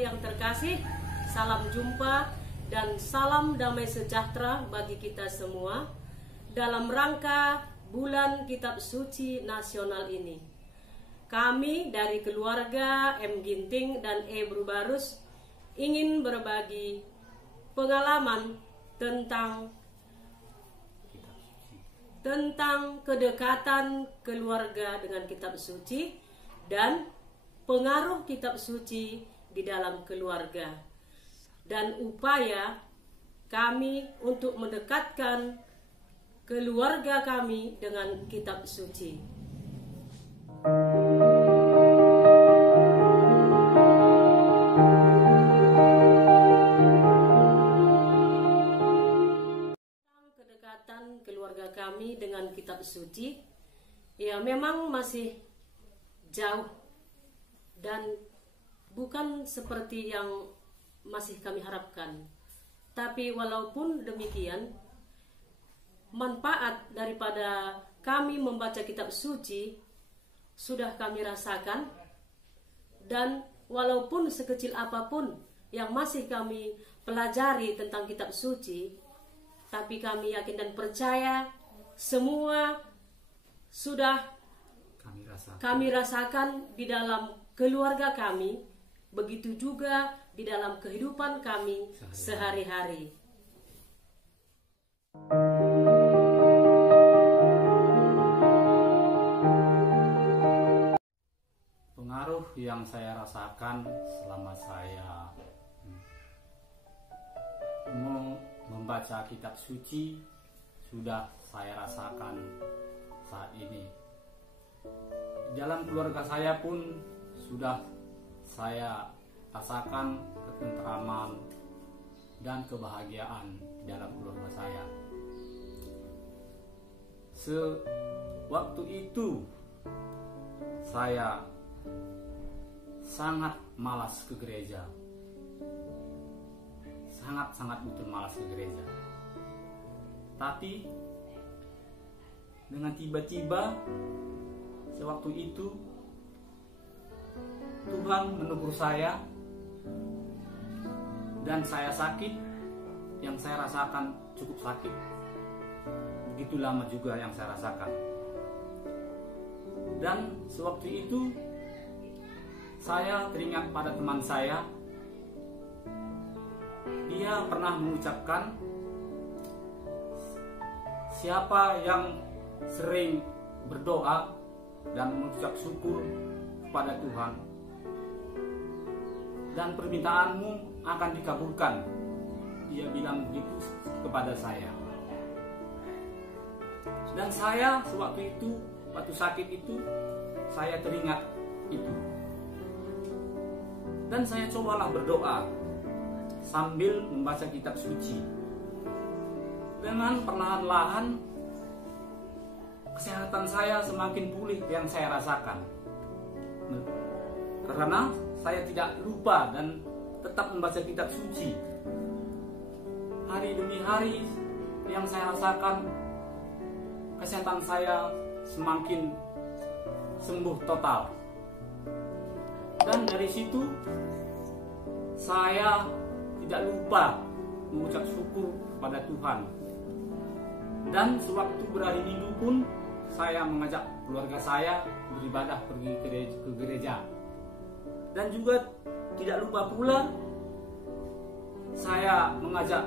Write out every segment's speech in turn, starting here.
yang terkasih, salam jumpa dan salam damai sejahtera bagi kita semua dalam rangka bulan Kitab Suci Nasional ini. Kami dari keluarga M. Ginting dan E. Brubarus ingin berbagi pengalaman tentang kedekatan keluarga dengan Kitab Suci dan pengaruh Kitab Suci di dalam keluarga, dan upaya kami untuk mendekatkan keluarga kami dengan Kitab Suci. Kedekatan keluarga kami dengan Kitab Suci, ya memang masih jauh dan bukan seperti yang masih kami harapkan. Tapi walaupun demikian, manfaat daripada kami membaca Kitab Suci sudah kami rasakan, dan walaupun sekecil apapun yang masih kami pelajari tentang Kitab Suci, tapi kami yakin dan percaya semua sudah kami rasakan di dalam keluarga kami, begitu juga di dalam kehidupan kami sehari-hari. Pengaruh yang saya rasakan selama saya membaca Kitab Suci sudah saya rasakan saat ini. Dalam keluarga saya pun sudah saya rasakan ketentraman dan kebahagiaan di dalam keluarga saya. Sewaktu itu saya sangat malas ke gereja. Sangat betul malas ke gereja. Tapi dengan tiba-tiba sewaktu itu Tuhan menegur saya dan saya sakit. Yang saya rasakan cukup sakit. Begitu lama juga yang saya rasakan. Dan sewaktu itu saya teringat pada teman saya. Dia pernah mengucapkan, siapa yang sering berdoa dan mengucap syukur kepada Tuhan, dan permintaanmu akan dikabulkan. Dia bilang begitu kepada saya. Dan saya sewaktu itu, waktu sakit itu, saya teringat itu. Dan saya cobalah berdoa sambil membaca Kitab Suci. Dengan perlahan-lahan kesehatan saya semakin pulih yang saya rasakan. Karena saya tidak lupa dan tetap membaca Kitab Suci. Hari demi hari yang saya rasakan, kesehatan saya semakin sembuh total. Dan dari situ saya tidak lupa mengucap syukur kepada Tuhan. Dan sewaktu berhari Minggu pun saya mengajak keluarga saya beribadah pergi ke gereja. Dan juga tidak lupa pula saya mengajak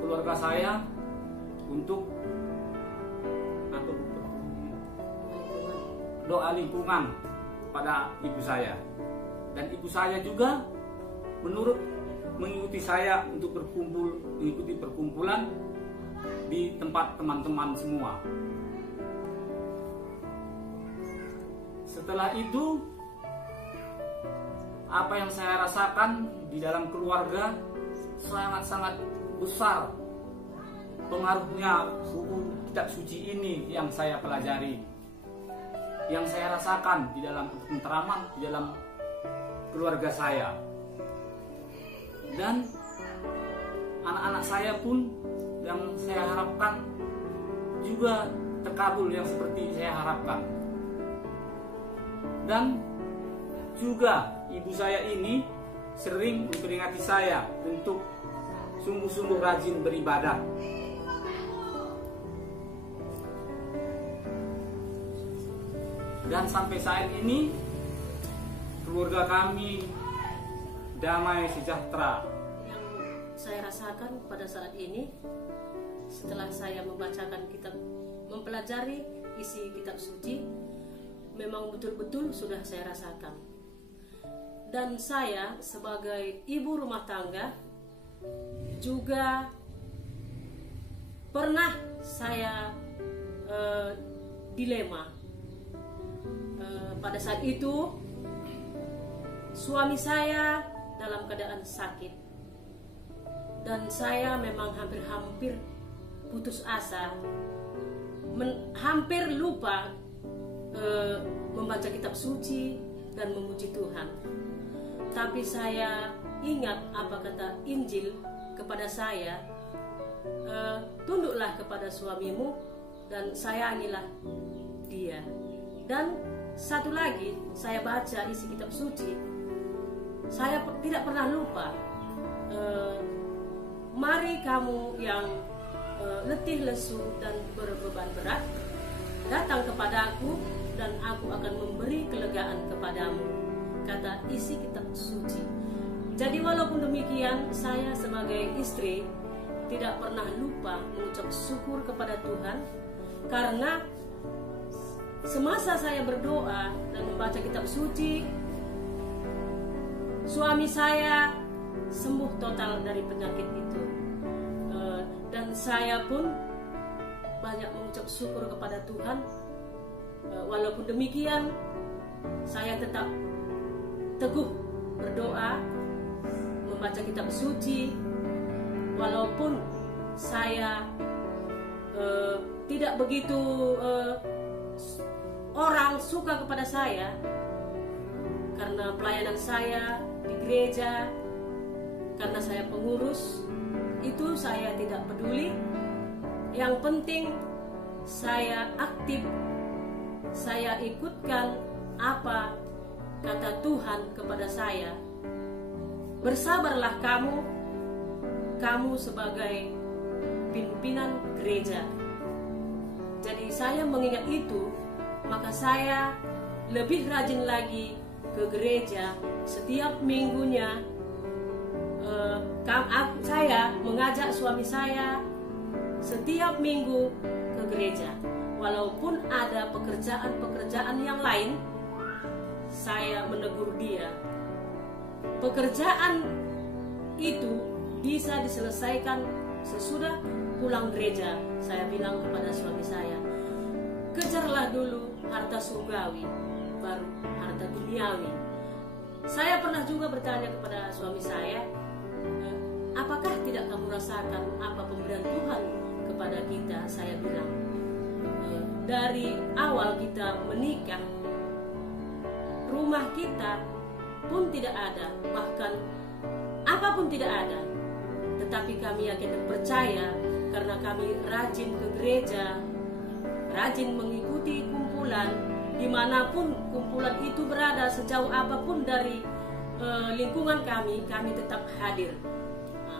keluarga saya untuk doa lingkungan pada ibu saya. Dan ibu saya juga mengikuti saya untuk mengikuti perkumpulan di tempat teman-teman semua. Setelah itu, apa yang saya rasakan di dalam keluarga sangat-sangat besar pengaruhnya buku Kitab Suci ini yang saya pelajari, yang saya rasakan di dalam ketentraman di dalam keluarga saya. Dan anak-anak saya pun yang saya harapkan juga terkabul yang seperti saya harapkan. Dan juga ibu saya ini sering memperingati saya untuk sungguh-sungguh rajin beribadah. Dan sampai saat ini keluarga kami damai sejahtera. Yang saya rasakan pada saat ini setelah saya membacakan kitab, mempelajari isi kitab suci, memang betul-betul sudah saya rasakan. Dan saya sebagai ibu rumah tangga juga pernah saya dilema. Pada saat itu suami saya dalam keadaan sakit dan saya memang hampir-hampir putus asa, hampir lupa membaca kitab suci dan memuji Tuhan. Tapi saya ingat apa kata Injil kepada saya, tunduklah kepada suamimu dan sayangilah dia. Dan satu lagi, saya baca isi kitab suci, saya tidak pernah lupa, mari kamu yang letih lesu dan berbeban berat, datang kepadaku dan aku akan memberi kelegaan kepadamu, kata isi kitab suci. Jadi walaupun demikian, saya sebagai istri tidak pernah lupa mengucap syukur kepada Tuhan, karena semasa saya berdoa dan membaca kitab suci, suami saya sembuh total dari penyakit itu. Dan saya pun banyak mengucap syukur kepada Tuhan. Walaupun demikian, saya tetap teguh berdoa, membaca kitab suci, walaupun saya tidak begitu orang suka kepada saya, karena pelayanan saya di gereja, karena saya pengurus, itu saya tidak peduli. Yang penting saya aktif, saya ikutkan apa kata Tuhan kepada saya. Bersabarlah kamu sebagai pimpinan gereja. Jadi saya mengingat itu, maka saya lebih rajin lagi ke gereja setiap minggunya. Saya mengajak suami saya setiap minggu ke gereja. Walaupun ada pekerjaan-pekerjaan yang lain, saya menegur dia. Pekerjaan itu bisa diselesaikan sesudah pulang gereja. Saya bilang kepada suami saya, kejarlah dulu harta surgawi, baru harta duniawi. Saya pernah juga bertanya kepada suami saya, apakah tidak kamu rasakan apa pemberian Tuhan kepada kita? Saya bilang, dari awal kita menikah, rumah kita pun tidak ada, bahkan apapun tidak ada. Tetapi kami yakin dan percaya, karena kami rajin ke gereja, rajin mengikuti kumpulan, dimanapun kumpulan itu berada, sejauh apapun dari lingkungan kami tetap hadir.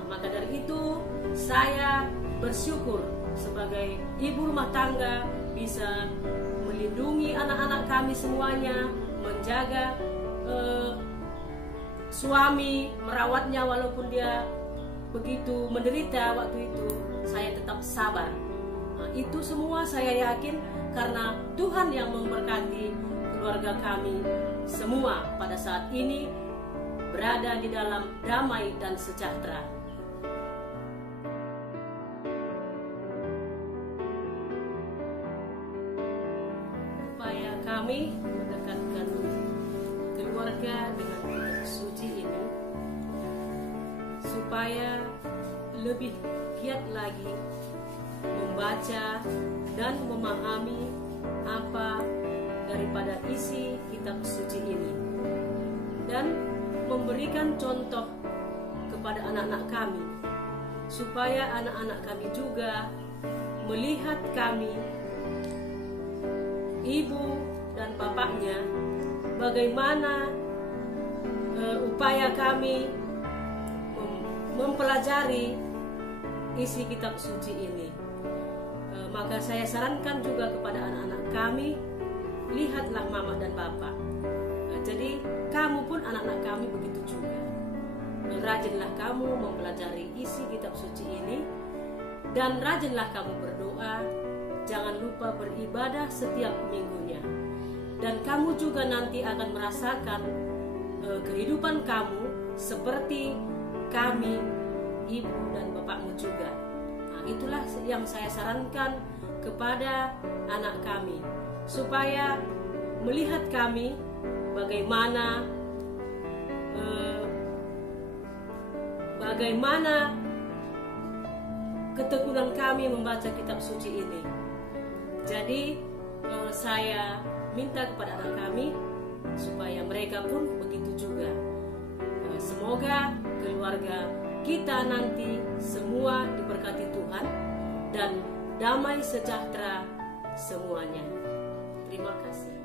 Maka dari itu saya bersyukur sebagai ibu rumah tangga bisa melindungi anak-anak kami semuanya, menjaga suami, merawatnya walaupun dia begitu menderita waktu itu, saya tetap sabar. Itu semua saya yakin karena Tuhan yang memberkati keluarga kami semua pada saat ini berada di dalam damai dan sejahtera. Supaya kami mendekatkan keluarga dengan kitab suci ini, supaya lebih giat lagi membaca dan memahami apa daripada isi kitab suci ini, dan memberikan contoh kepada anak-anak kami, supaya anak-anak kami juga melihat kami, ibu dan bapaknya, bagaimana upaya kami mempelajari isi kitab suci ini. Maka saya sarankan juga kepada anak-anak kami, lihatlah mama dan bapak. Jadi kamu pun anak-anak kami begitu juga. Rajinlah kamu mempelajari isi kitab suci ini, dan rajinlah kamu berdoa. Jangan lupa beribadah setiap minggunya. Dan kamu juga nanti akan merasakan kehidupan kamu seperti kami, ibu dan bapakmu juga. Nah, itulah yang saya sarankan kepada anak kami, supaya melihat kami bagaimana ketekunan kami membaca kitab suci ini. Jadi saya minta kepada anak kami supaya mereka pun begitu juga. Semoga keluarga kita nanti semua diberkati Tuhan dan damai sejahtera semuanya. Terima kasih.